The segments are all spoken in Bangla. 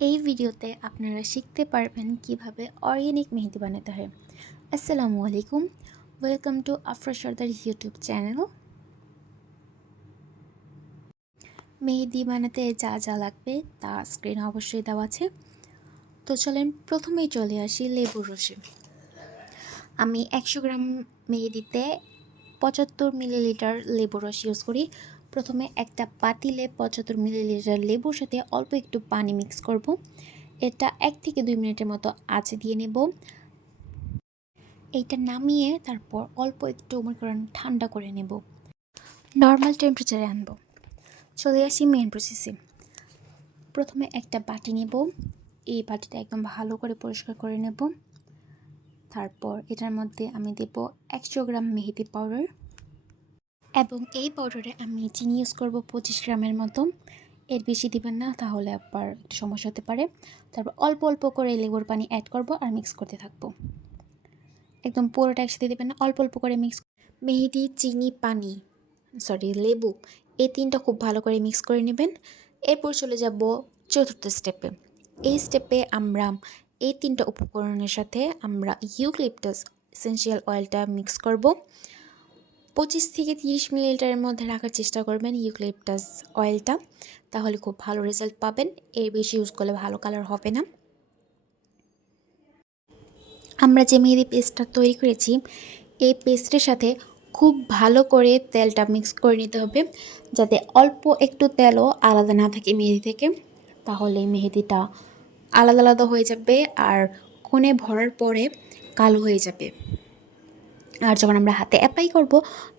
এই ভিডিওতে আপনারা শিখতে পারবেন কিভাবে অর্গানিক মেহেদি বানাতে হয়। আসসালামু আলাইকুম, ওয়েলকাম টু আফরোজের ইউটিউব চ্যানেল। মেহেদি বানাতে যা যা লাগবে তা স্ক্রিনে অবশ্যই দেওয়া আছে। তো চলেন প্রথমেই চলে আসি লেবুর রসে। আমি 100 গ্রাম মেহেদিতে 75 মিলিলিটার লেবুর রস ইউজ করি। প্রথমে একটা পাতিলে 75 মিলিলিটার লেবুর সাথে অল্প একটু পানি মিক্স করব। এটা 1 থেকে 2 মিনিটের মতো আঁচে দিয়ে নেব। এইটা নামিয়ে তারপর অল্প একটু মনে করেন ঠান্ডা করে নেব, নর্মাল টেম্পারেচারে আনবো। চলে আসি মেন প্রসেসে। প্রথমে একটা বাটি নেব, এই বাটিটা একদম ভালো করে পরিষ্কার করে নেব। তারপর এটার মধ্যে আমি দেব 100 গ্রাম মেহেদি পাউডার, এবং এই পাউডারে আমি চিনি ইউজ করব 25 গ্রামের মতো। এর বেশি দিবেন না, তাহলে আবার একটু সমস্যা হতে পারে। তারপর অল্প অল্প করে লেবুর পানি অ্যাড করব আর মিক্স করতে থাকবো। একদম পুরোটা একসাথে দেবেন না, অল্প অল্প করে মিক্স। মেহেদি, চিনি, পানি, লেবু, এই তিনটা খুব ভালো করে মিক্স করে নেবেন। এরপর চলে যাব চতুর্থ স্টেপে। এই স্টেপে আমরা এই তিনটা উপকরণের সাথে আমরা ইউক্যালিপটাস এসেনশিয়াল অয়েলটা মিক্স করব। 25 থেকে 30 মিলিলিটারের মধ্যে রাখার চেষ্টা করবেন ইউক্যালিপটাস অয়েলটা, তাহলে খুব ভালো রেজাল্ট পাবেন। এর বেশি ইউজ করলে ভালো কালার হবে না। আমরা যে মেহেদি পেস্টটা তৈরি করেছি, এই পেস্টের সাথে খুব ভালো করে তেলটা মিক্স করে নিতে হবে, যাতে অল্প একটু তেলও আলাদা না থাকে মেহেদি থেকে। তাহলে মেহেদিটা আলাদা আলাদা হয়ে যাবে আর কোণে ভরার পরে কালো হয়ে যাবে। আর যখন আমরা হাতে অ্যাপ্লাই করব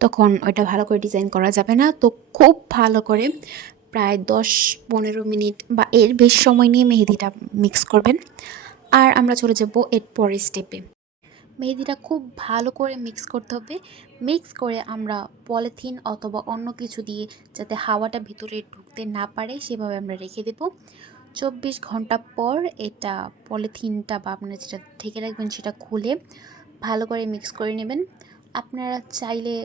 তখন ওইটা ভালো করে ডিজাইন করা যাবে না। তো খুব ভালো করে প্রায় 10-15 মিনিট বা এর বেশি সময় নিয়ে মেহেদিটা মিক্স করবেন। আর আমরা চলে যাব এর পরের স্টেপে। মেহেদিটা খুব ভালো করে মিক্স করতে হবে। মিক্স করে আমরা পলিথিন অথবা অন্য কিছু দিয়ে, যাতে হাওয়াটা ভিতরে ঢুকতে না পারে, সেভাবে আমরা রেখে দেব। 24 ঘন্টা পর এটা পলিথিনটা বা আপনারা যেটা ঢেকে রাখবেন সেটা খুলে ভালো করে মিক্স করে নেবেন। আপনারা চাইলে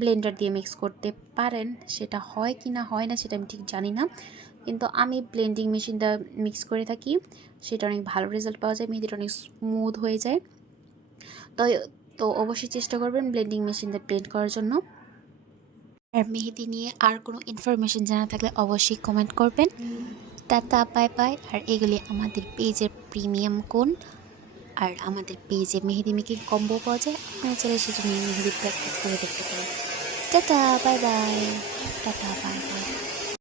ব্লেন্ডার দিয়ে মিক্স করতে পারেন, সেটা হয় কি না হয় না সেটা আমি ঠিক জানি না, কিন্তু আমি ব্লেন্ডিং মেশিনটা মিক্স করে থাকি। সেটা অনেক ভালো রেজাল্ট পাওয়া যায়, মেহেদিটা অনেক স্মুথ হয়ে যায়। তো তো অবশ্যই চেষ্টা করবেন ব্লেন্ডিং মেশিন দিয়ে ব্লেন্ড করার জন্য। আর মেহেদি নিয়ে আর কোনো ইনফরমেশন জানা থাকলে অবশ্যই কমেন্ট করবেন। Tata, bye bye. আর এগুলি আমাদের পেজের প্রিমিয়াম কোন, আর আমাদের পেজে মেহেদি মেকিং কম্বো পাওয়া যায়, আপনারা চাইলে সেজন্য মেহেদি প্র্যাকটিস করে দেখতে পারেন। Tata, bye bye. Tata, bye bye.